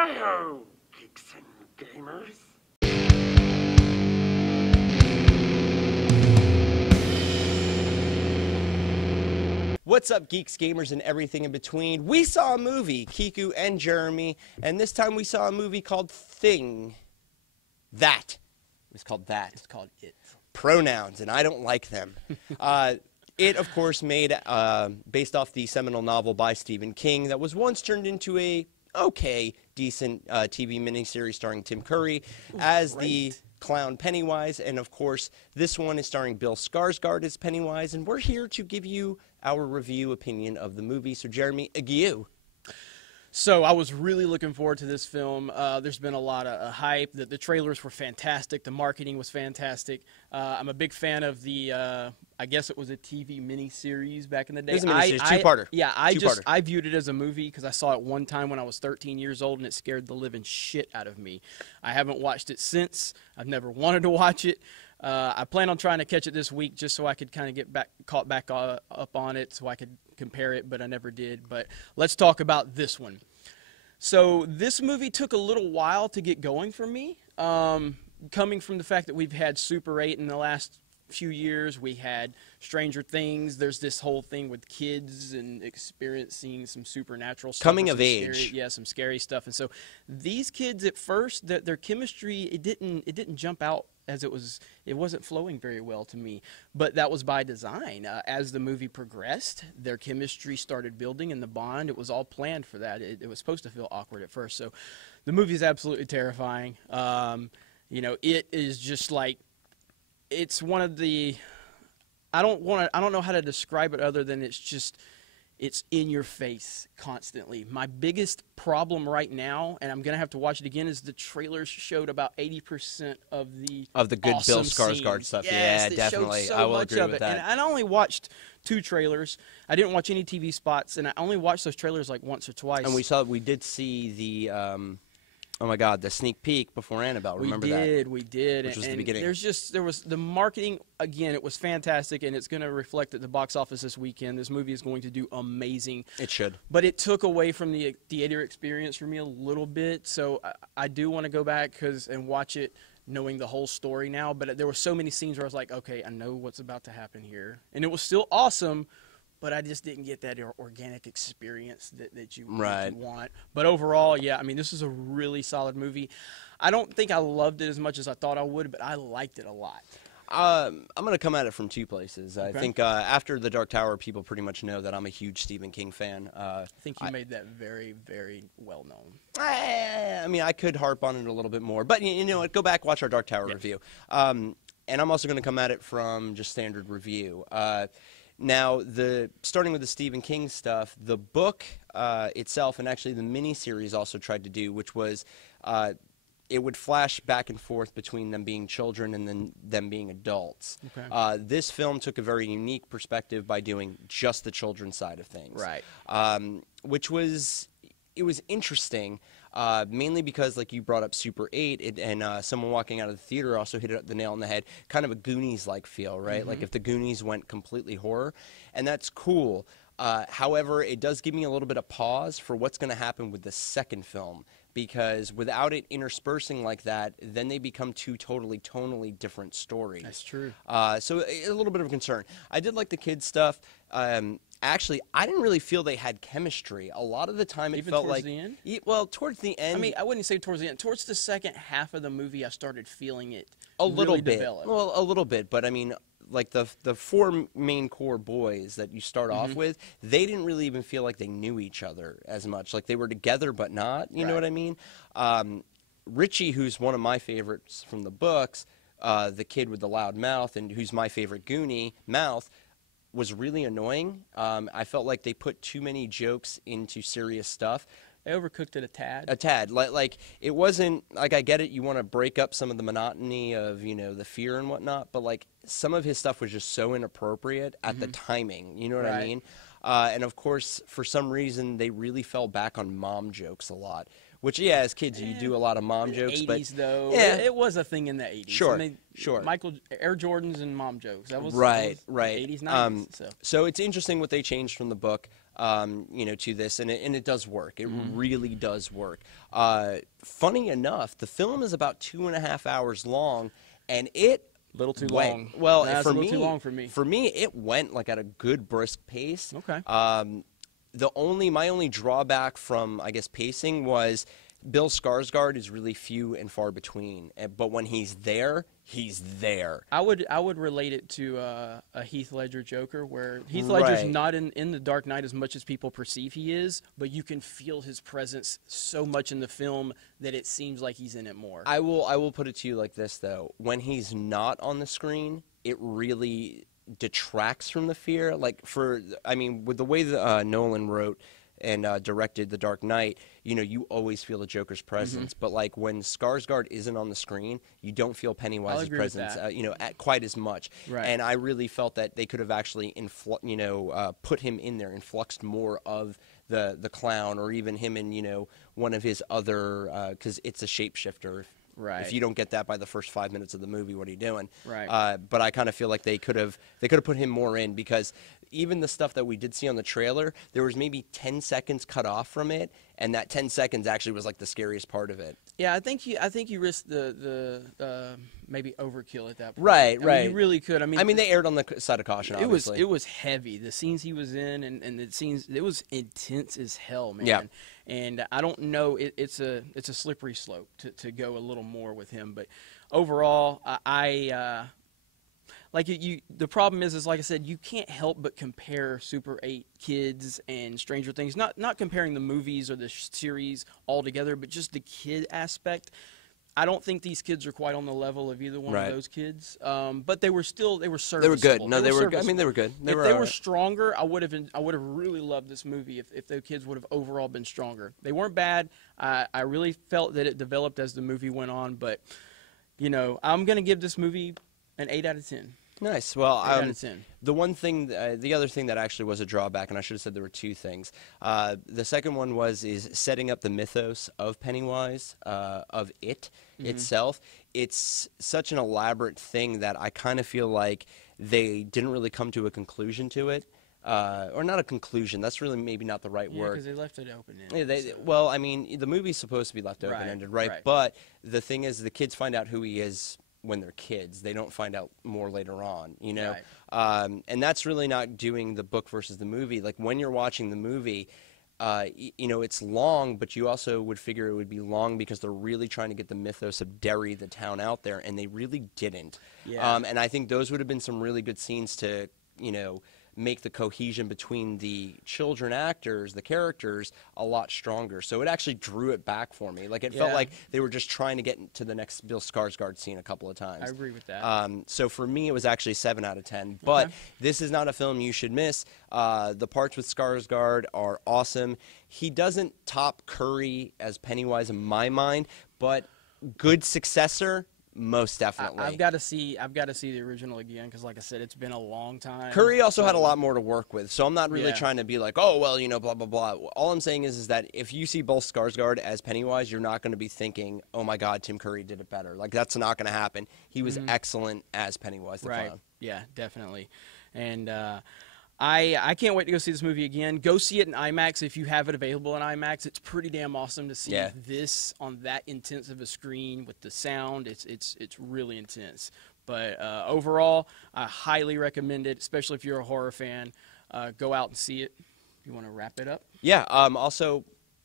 Hi-ho, geeks and gamers. What's up, geeks, gamers, and everything in between? We saw a movie, Kiku and Jeremy, and this time we saw a movie called Thing. That. It was called That. It's called It. Pronouns, and I don't like them. It, of course, made based off the seminal novel by Stephen King that was once turned into a decent TV miniseries starring Tim Curry as the clown Pennywise, and of course, this one is starring Bill Skarsgård as Pennywise, and we're here to give you our review opinion of the movie. So, Jeremy, you. So I was really looking forward to this film. There's been a lot of hype. The trailers were fantastic. The marketing was fantastic. I'm a big fan of the, I guess it was a TV miniseries back in the day. It was a miniseries, two-parter. Yeah, I viewed it as a movie because I saw it one time when I was 13 years old, and it scared the living shit out of me. I haven't watched it since. I've never wanted to watch it. I plan on trying to catch it this week just so I could kind of get caught back up on it so I could compare it, but I never did. But let's talk about this one. So this movie took a little while to get going for me, coming from the fact that we've had Super 8 in the last few years. We had Stranger Things. There's this whole thing with kids and experiencing some supernatural stuff. Coming of age. Some scary stuff. And so these kids at first, their chemistry, it didn't jump out as it wasn't flowing very well to me, but that was by design. As the movie progressed, their chemistry started building, and the bond, it was all planned for that. It was supposed to feel awkward at first. So the movie is absolutely terrifying. You know, it is just like, it's one of the, I don't know how to describe it other than it's in your face constantly. My biggest problem right now, and I'm going to have to watch it again, is the trailers showed about 80% of the good awesome Bill Skarsgård scenes. stuff. Yes, Yeah, definitely. So I will much agree of with it. that. And I only watched 2 trailers. I didn't watch any TV spots, and I only watched those trailers like once or twice. And we did see the, oh my God, the sneak peek before Annabelle. Remember that? We did. Which was the beginning. There was the marketing, again, it was fantastic, and it's going to reflect at the box office this weekend. This movie is going to do amazing. It should. But it took away from the theater experience for me a little bit, so I do want to go back and watch it knowing the whole story now. But there were so many scenes where I was like, okay, I know what's about to happen here. And it was still awesome, but I just didn't get that organic experience that you want. But overall, yeah, I mean, this is a really solid movie. I don't think I loved it as much as I thought I would, but I liked it a lot. I'm going to come at it from 2 places. Okay. I think after The Dark Tower, people pretty much know that I'm a huge Stephen King fan. I think you made that very, very well known. I mean, I could harp on it a little bit more, but you know what? Go back, watch our Dark Tower review. And I'm also going to come at it from just standard review. Now, starting with the Stephen King stuff, the book itself, and actually the miniseries also tried to do, which was it would flash back and forth between them being children and then them being adults. Okay. This film took a very unique perspective by doing just the children's side of things. Right. Which was interesting. Mainly because, like you brought up Super 8, and someone walking out of the theater also hit the nail on the head, kind of a Goonies-like feel, right? Like if the Goonies went completely horror, and that's cool. However, it does give me a little bit of pause for what's going to happen with the second film, because without it interspersing like that, then they become 2 tonally different stories. That's true. So a little bit of a concern. I did like the kids stuff. Actually, I didn't really feel they had chemistry. A lot of the time it felt like... Even towards the end? Well, towards the end... I mean, I wouldn't say towards the end. Towards the second half of the movie, I started feeling it a little really bit. develop. Well, a little bit, but I mean, like the 4 main core boys that you start off with, they didn't really even feel like they knew each other as much. Like they were together, but not. You know what I mean? Richie, who's one of my favorites from the books, the kid with the loud mouth, and who's my favorite Goonie, Mouth, was really annoying. I felt like they put too many jokes into serious stuff. They overcooked it a tad. A tad. Like it wasn't, like, I get it, you want to break up some of the monotony of, you know, the fear and whatnot, but like some of his stuff was just so inappropriate at the timing, you know what I mean? And of course, for some reason, they really fell back on mom jokes a lot. Which, yeah, as kids, you do a lot of mom jokes. 80s, though. Yeah. It was a thing in the 80s. Sure, I mean, sure. Air Jordans and mom jokes. That was right. 80s, 90s. So it's interesting what they changed from the book. to this, and it does work. It really does work. Funny enough, the film is about 2.5 hours long, and it little too went, long. Well, That's for a little me, too long for me. For me, it went like at a good brisk pace. Okay. My only drawback from, I guess, pacing was Bill Skarsgård is really few and far between, but when he's there, he's there. I would relate it to a Heath Ledger Joker, where Heath Ledger's not in the Dark Knight as much as people perceive he is, but you can feel his presence so much in the film that it seems like he's in it more. I will put it to you like this, though. When he's not on the screen, it really detracts from the fear. With the way that Nolan wrote and directed The Dark Knight, you always feel the Joker's presence. But like when Skarsgård isn't on the screen, you don't feel Pennywise's presence, quite as much. Right. And I really felt that they could have actually, put him in there, influxed more of the clown, or even him in, one of his other, because it's a shapeshifter. Right. If you don't get that by the first 5 minutes of the movie, what are you doing? Right. But I kind of feel like they could have put him more in, because even the stuff that we did see on the trailer, there was maybe 10 seconds cut off from it, and that 10 seconds actually was like the scariest part of it. Yeah, I think you risked the maybe overkill at that point. Right. I mean, you really could. I mean, they erred on the side of caution. Obviously. It was heavy. The scenes he was in, and the scenes, it was intense as hell, man. Yeah. And I don't know, it's a slippery slope to go a little more with him, but overall, the problem is like I said, you can't help but compare Super 8 Kids and Stranger Things. Not comparing the movies or the series altogether, but just the kid aspect. I don't think these kids are quite on the level of either one of those kids. But they were serviceable. They were good. No, they were good. I mean, they were good. If they were stronger, I would have really loved this movie if the kids would have overall been stronger. They weren't bad. I really felt that it developed as the movie went on, but I'm going to give this movie an 8 out of 10. Nice. Well, 8 out of 10. The other thing that actually was a drawback, and I should have said there were two things. The second one is setting up the mythos of Pennywise, of it itself. It's such an elaborate thing that I kind of feel like they didn't really come to a conclusion to it. Or not a conclusion. That's really maybe not the right word. Because they left it open-ended. Well, I mean, the movie's supposed to be left open-ended, right? But the thing is, the kids find out who he is when they're kids. They don't find out more later on, Right. And that's really not doing the book versus the movie. Like when you're watching the movie, it's long, but you also would figure it would be long because they're really trying to get the mythos of Derry, the town, out there, and they really didn't. Yeah. And I think those would have been some really good scenes to, make the cohesion between the children actors, the characters, a lot stronger. So it actually drew it back for me. Like it felt like they were just trying to get to the next Bill Skarsgård scene a couple of times. I agree with that. So for me, it was actually 7 out of 10. But this is not a film you should miss. The parts with Skarsgård are awesome. He doesn't top Curry as Pennywise in my mind, but good successor. Most definitely. I've got to see the original again because, like I said, it's been a long time. Curry also had a lot more to work with, so I'm not really trying to be like, oh well, blah blah blah. All I'm saying is that if you see Bill Skarsgård as Pennywise, you're not going to be thinking, oh my God, Tim Curry did it better. Like that's not going to happen. He was excellent as Pennywise the clown. Yeah, definitely. And I can't wait to go see this movie again. Go see it in IMAX if you have it available in IMAX. It's pretty damn awesome to see this on that intense of a screen with the sound. It's really intense. But overall, I highly recommend it, especially if you're a horror fan. Go out and see it. You want to wrap it up? Yeah. Also,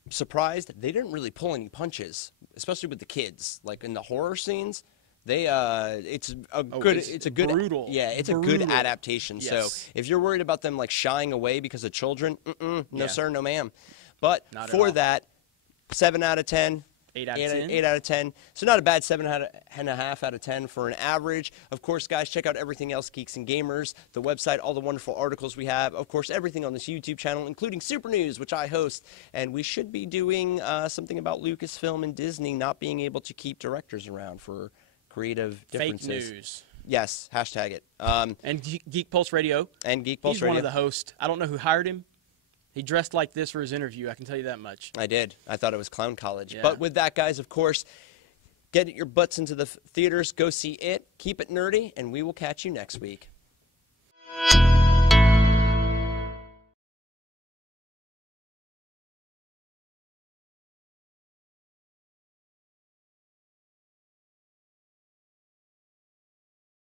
surprised they didn't really pull any punches, especially with the kids. Like in the horror scenes. It's a good brutal. Yeah, it's a good adaptation. Yes. So if you're worried about them like shying away because of children, no sir, no ma'am. But Not for that, 7 out of 10. 8 out of 10. 8 out of 10. So not a bad 7.5 out of 10 for an average. Of course, guys, check out everything else, Geeks and Gamers, the website, all the wonderful articles we have. Of course, everything on this YouTube channel, including Super News, which I host. And we should be doing something about Lucasfilm and Disney not being able to keep directors around for creative differences. Fake news. Yes, hashtag it. And Geek Pulse Radio. And Geek Pulse He's Radio. one of the hosts. I don't know who hired him. He dressed like this for his interview. I can tell you that much. I did. I thought it was Clown College. Yeah. But with that, guys, of course, get your butts into the theaters. Go see it. Keep it nerdy, and we will catch you next week.